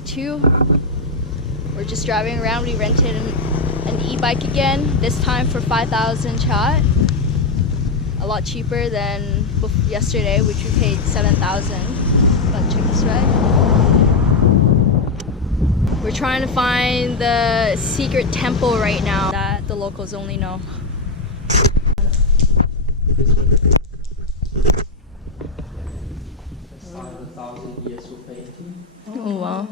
day 2. We're just driving around. We rented an e-bike again, this time for 5,000 baht. A lot cheaper than yesterday, which we paid 7,000. But check this ride. We're trying to find the secret temple right now that the locals only know. Oh wow.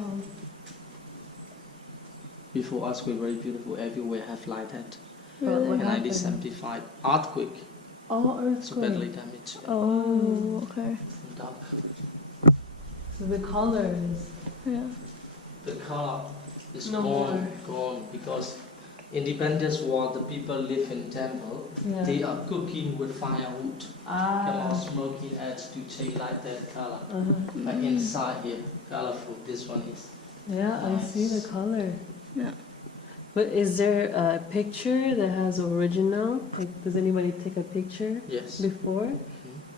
Before us, we're very beautiful. Everywhere have like that. Really? In 1975, earthquake. Oh, earthquake. So badly damaged. Oh, okay. Dark. So the colors. Yeah. The color is No more. gone because Independence War, the people live in temple. Yeah. They are cooking with firewood. Come Ah. on, smoking adds to change like that color. Uh-huh. But inside here, colorful. This one is. Yeah, I see the color. Yeah. But is there a picture that has original? Like, does anybody take a picture Yes. before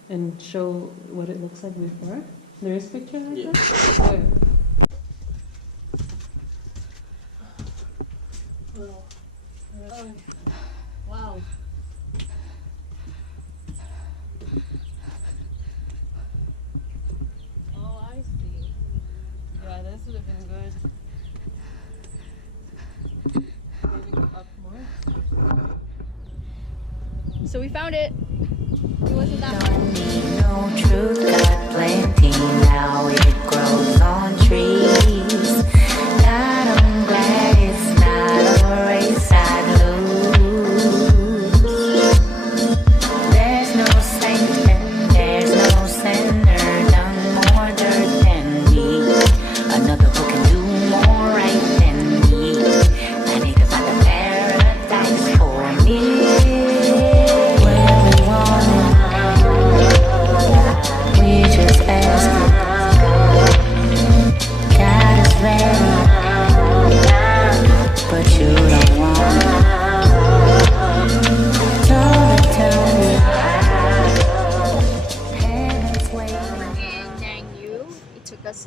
and show what it looks like before? There is picture like Yeah. that? Where? Wow. Oh, I see. Yeah, this would have been good. Maybe go up more. So we found it. It wasn't that hard. Don't need no truth, got plenty now. It grows on trees. God, I'm glad it's not a race I'd lose. There's no saint and there's no sinner done more dirt than me. Another who can do more right than me. I need to find a paradise for me.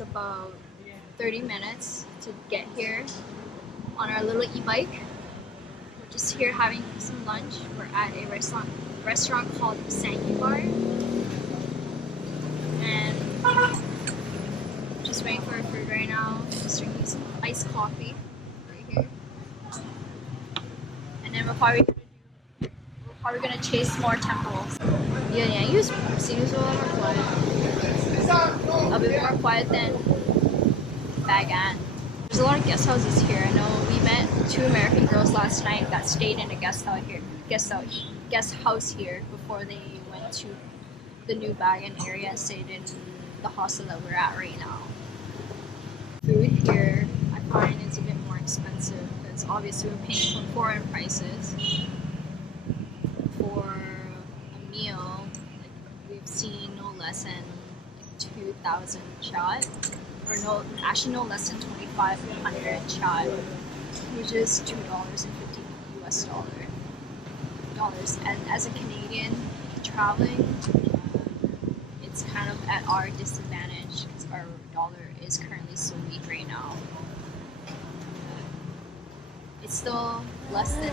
About 30 minutes to get here on our little e-bike. We're just here having some lunch. We're at a restaurant called Sangi Bar, and just waiting for our food right now. Just drinking some iced coffee right here, and then we're probably gonna chase more temples. Yeah, use seems a little more quiet. A bit more quiet than Bagan. There's a lot of guest houses here. I know we met 2 American girls last night that stayed in a guest house here before they went to the new Bagan area and stayed in the hostel that we're at right now. Food here, I find, is a bit more expensive because obviously we're paying for foreign prices. For a meal, like, we've seen no less than 2,000 baht, or no less than 2,500 baht, which is $2.50 US dollars. And as a Canadian traveling, it's kind of at our disadvantage because our dollar is currently so weak right now. It's still less than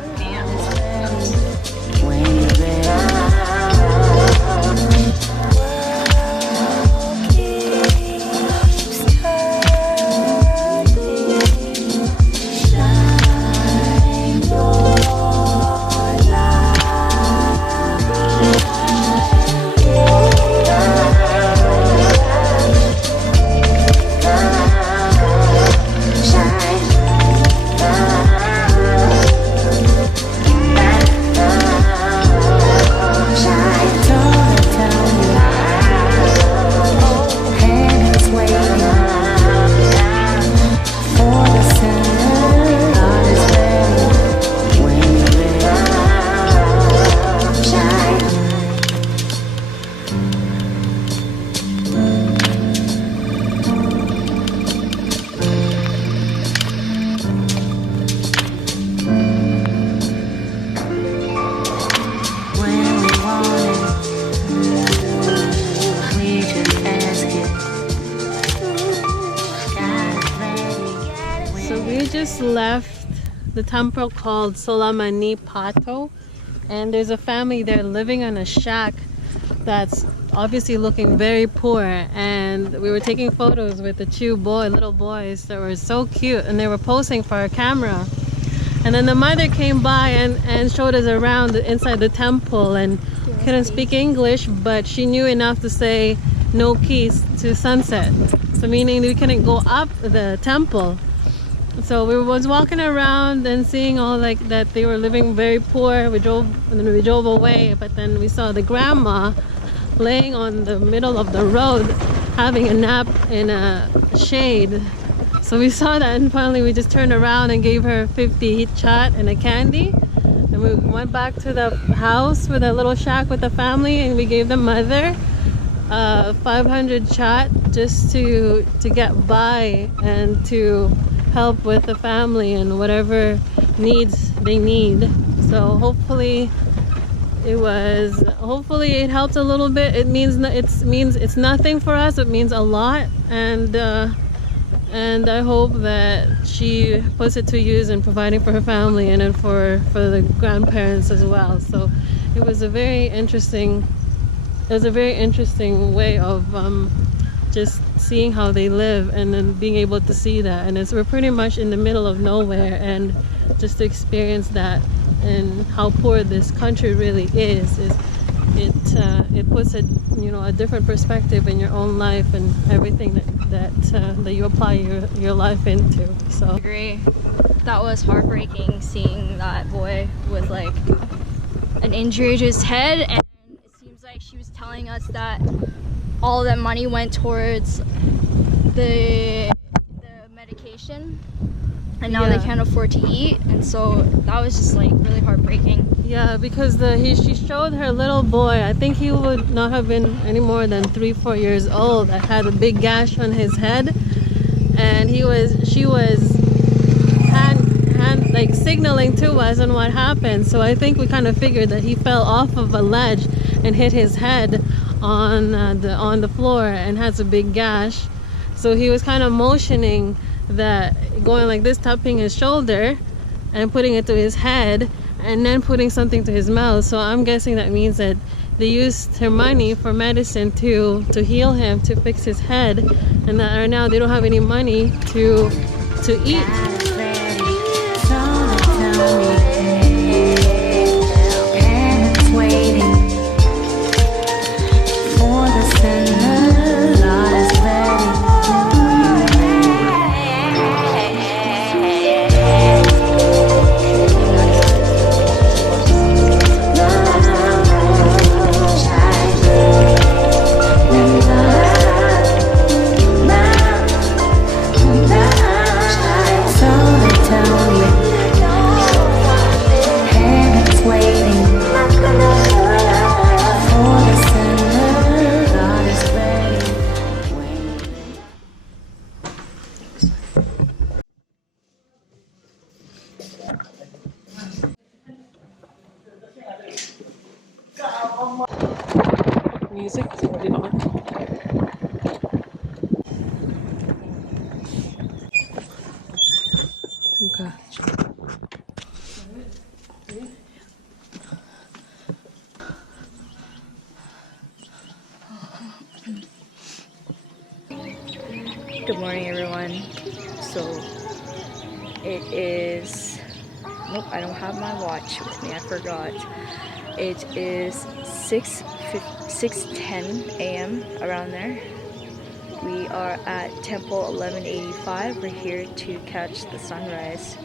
just left the temple called Solamani Pato, and there's a family there living on a shack that's obviously looking very poor, and we were taking photos with the two little boys that were so cute, and they were posing for our camera. And then the mother came by and showed us around inside the temple, and couldn't speak English, but she knew enough to say no keys to sunset, so meaning we couldn't go up the temple. So we was walking around and seeing all like that they were living very poor. We drove away, but then we saw the grandma laying on the middle of the road having a nap in a shade. So we saw that, and finally we just turned around and gave her 50 chat and a candy. And we went back to the house with a little shack with the family, and we gave the mother 500 chat just to get by and to help with the family and whatever needs they need. So hopefully it helped a little bit. It means it's nothing for us. It means a lot, and I hope that she puts it to use in providing for her family and then for the grandparents as well. So it was a very interesting way of just seeing how they live, and then being able to see that. And we're pretty much in the middle of nowhere, and just to experience that and how poor this country really is it puts a different perspective in your own life and everything that you apply your life into. So I agree. That was heartbreaking, seeing that boy with like an injury to his head, and it seems like she was telling us that all that money went towards the medication, and now they can't afford to eat, and so that was just like really heartbreaking. Yeah, because she showed her little boy, I think he would not have been any more than 3-4 years old, that had a big gash on his head, and she was hand like signaling to us on what happened. So I think we kind of figured that he fell off of a ledge and hit his head on the floor and has a big gash. So he was kind of motioning that, going like this, tapping his shoulder and putting it to his head, and then putting something to his mouth. So I'm guessing that means that they used her money for medicine to heal him, to fix his head, and that right now they don't have any money to eat. Music is already on. Okay. Good morning, everyone. So it is, nope, I don't have my watch with me, I forgot. It is 6:10 a.m. around there. We are at Temple 1185. We're here to catch the sunrise.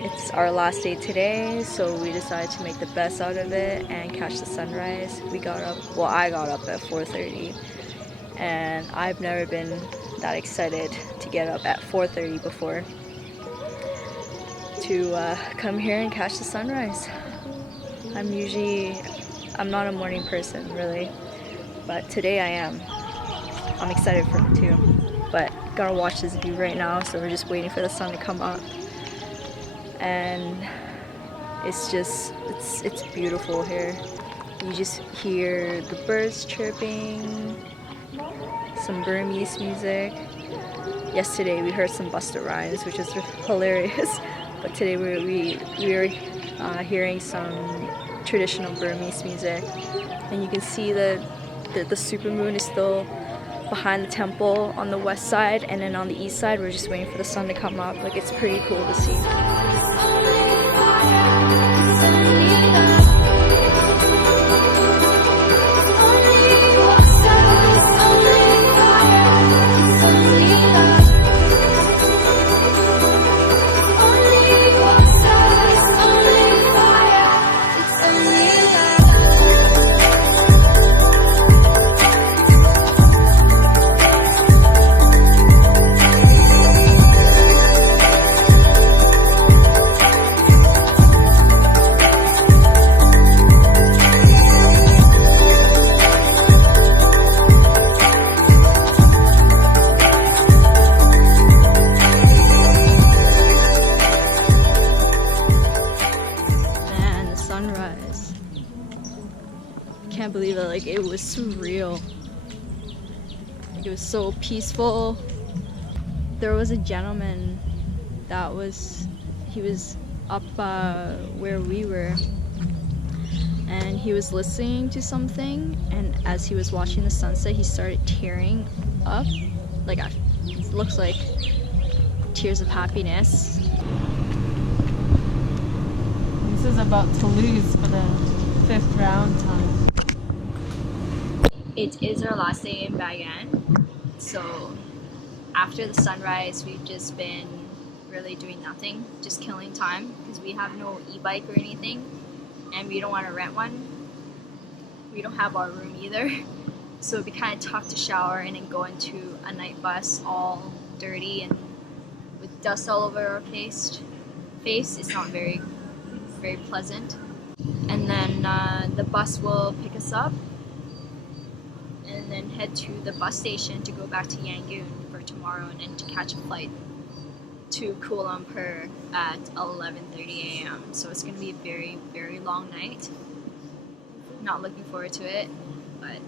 It's our last day today, so we decided to make the best out of it and catch the sunrise. I got up at 4:30, and I've never been that excited to get up at 4:30 before, to come here and catch the sunrise. I'm not a morning person really, but today I am. I'm excited for it too, but gotta watch this view right now, so we're just waiting for the sun to come up. And it's beautiful here. You just hear the birds chirping, some Burmese music, yesterday we heard some Busta Rhymes, which is hilarious. But today we were hearing some traditional Burmese music, and you can see the supermoon is still behind the temple on the west side, and then on the east side we're just waiting for the sun to come up. Like, it's pretty cool to see. Can't believe it. Like, it was surreal. Like, it was so peaceful. There was a gentleman that was up where we were, and he was listening to something, and as he was watching the sunset he started tearing up. Like, it looks like tears of happiness. This is about to lose for the 5th round time. It is our last day in Bagan, so after the sunrise we've just been really doing nothing, just killing time, because we have no e-bike or anything, and we don't want to rent one. We don't have our room either, so it'd be kind of tough to shower and then go into a night bus all dirty and with dust all over our face. It's not very pleasant. And then the bus will pick us up and then head to the bus station to go back to Yangon for tomorrow, and then to catch a flight to Kuala Lumpur at 11:30 a.m. So it's going to be a very, very long night. Not looking forward to it, but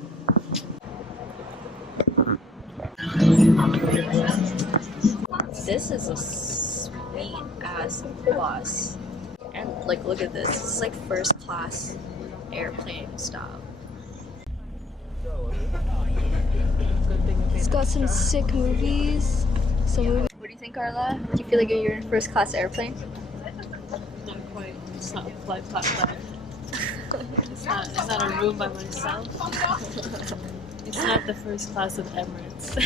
this is a sweet ass bus. And like, look at this. It's like first class airplane style. It's got some sick movies. What do you think, Carla? Do you feel like you're in first class airplane? Not quite. It's not a flight platform. It's not a room by myself. It's not the first class of Emirates.